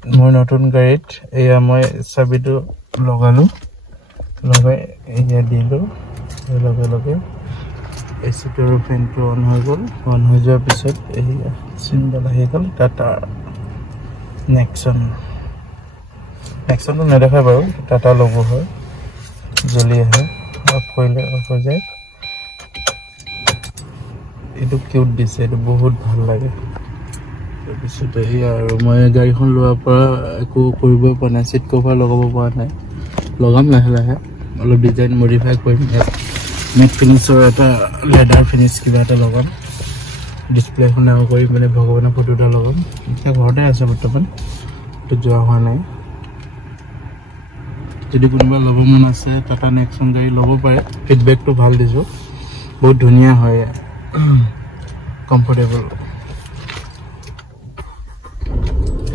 মোৰ নতুন গাড়ীত এয়া মই চাবিটো লগালো লগাই এয়া দিলো লগে লগে এচিটোৰ ফেনটো অন হৈ গ'ল অন হৈ যোৱাৰ পিছত এয়া চিম্বল আহি গ'ল টাটা নেক্সনটো নেদেখায় বাৰু টাটা লগো হয় জ্বলি আহে অফ কৰিলে অফ হৈ যায় এইটো কিউট দিছে এইটো বহুত ভাল লাগে তাৰপিছত এয়া আৰু মই গাড়ীখন লোৱাৰ পৰা একো কৰিবই পৰা নাই চিট কভাৰ লগাব পৰা নাই লগাম লাহে লাহে অলপ ডিজাইন মডিফাই কৰিম মেট ফিনিছৰ এটা লেডাৰ ফিনিছ কিবা এটা লগাম ডিছপ্লেখন ডাঙৰ কৰি মানে ভগৱানৰ ফটো এটা লগাম এতিয়া ঘৰতে আছে বৰ্তমান তো যোৱা হোৱা নাই যদি কোনোবা ল'ব মন আছে টাটা নেক্সন গাড়ী ল'ব পাৰে ফিডবেকটো ভাল দিছোঁ বহুত ধুনীয়া হয় কমফৰ্টেবল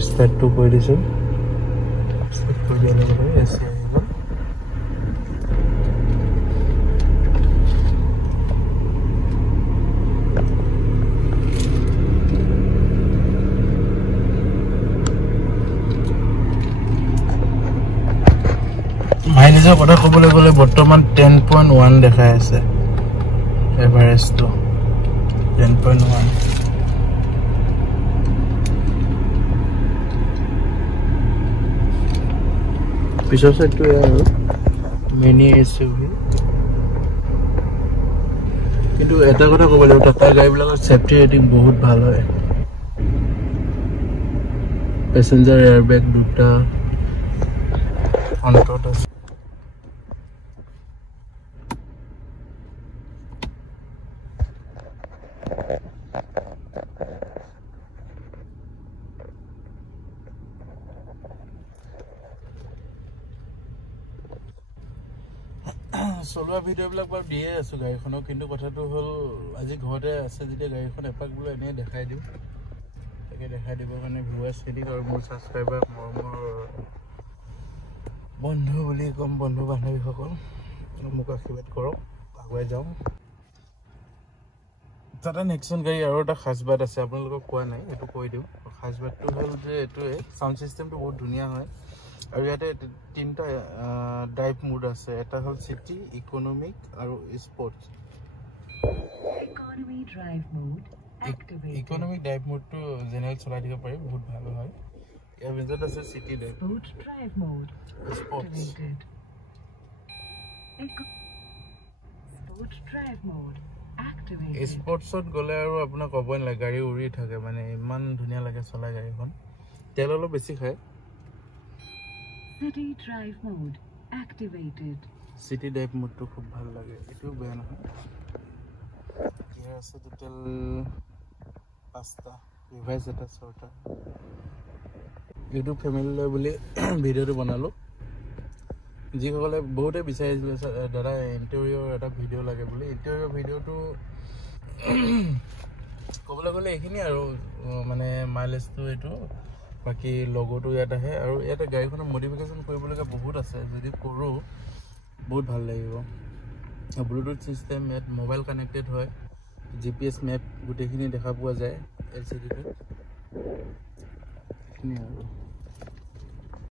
স্টাৰ্টটো কৰি দিছোঁ স্টাৰ্ট কৰি দিয়াৰ লগে লগে এচি আহি গ'ল মাইলেজৰ কথা ক'বলৈ গ'লে বৰ্তমান 10.1 দেখাই আছে এভাৰেজটো 10.1 পিছৰ সাইডটো আৰু মিনি এছইউভি কিন্তু এটা কথা ক'ব লাগিব টাটা গাড়ীবিলাকৰ সেফটি ৰেটিং বহুত ভাল হয় পেছেঞ্জাৰ এয়াৰবেগ দুটা ফ্ৰণ্টত আছে চলোৱা ভিডিঅ'বিলাক বাৰু দিয়ে আছোঁ গাড়ীখনক কিন্তু কথাটো হ'ল আজি ঘৰতে আছে যেতিয়া গাড়ীখন এপাক বোলো এনেই দেখাই দিওঁ তাকে দেখাই দিবৰ কাৰণে ভিউৱাৰ্ছ খিনিক আৰু মোৰ ছাবস্ক্ৰাইবাৰ মৰমৰ বন্ধু বুলি ক'ম বন্ধু বান্ধৱীসকল মোক আশীৰ্বাদ কৰক আগুৱাই যাওঁ টাটা নেক্সন গাড়ী আৰু এটা খাছ বাত আছে আপোনালোকক কোৱা নাই এইটো কৈ দিওঁ খাছ বাতটো হ'ল যে এইটোৱে চাউণ্ড ছিষ্টেমটো বহুত ধুনীয়া হয় আৰু ইয়াতে তিনিটা ড্ৰাইভ মোড আছে এটা হ'ল চিটি ইকনমিক আৰু স্পৰ্টছ ইকনমিক ড্ৰাইভ মোডটো জেনেৰেল চলাই দিব পাৰি বহুত ভাল হয় ইয়াৰ ভিতৰত আছে চিটি ড্ৰাইভ মোড স্পৰ্টছ স্পৰ্টছত গ'লে আৰু আপোনাক ক'বই নালাগে গাড়ী উৰি থাকে মানে ইমান ধুনীয়া লাগে চলাই গাড়ীখন তেল অলপ বেছি খায় City drive mode activated. City drive mode to খুব ভাল লাগে এটাও বেয়া নহয় ইয়াৰ আছে টোটাল 5টা ৰিভাইস এটা ছটা ইউটিউব ফ্যামিলি বুলি ভিডিওটো বনালো যিসকলে বহুতে বিচাৰিছিল দাদা ইন্টেৰিয়ৰ এটা ভিডিও লাগে বুলি ইন্টেৰিয়ৰ ভিডিওটো ক'বলৈ গ'লে এইখিনি আৰু মানে মাইলেজটো এইটো বাকি লোগোটো ইয়াত আহে আৰু ইয়াতে গাড়ীখনৰ মডিফিকেশ্যন কৰিবলগা বহুত আছে যদি কৰো বহুত ভাল লাগিব ব্লুটুথ সিস্টেম ইয়াত মোবাইল কানেক্টেড হয় জিপিএস মেপ গোটেইখিনি দেখা পোৱা যায় এলসিডি টো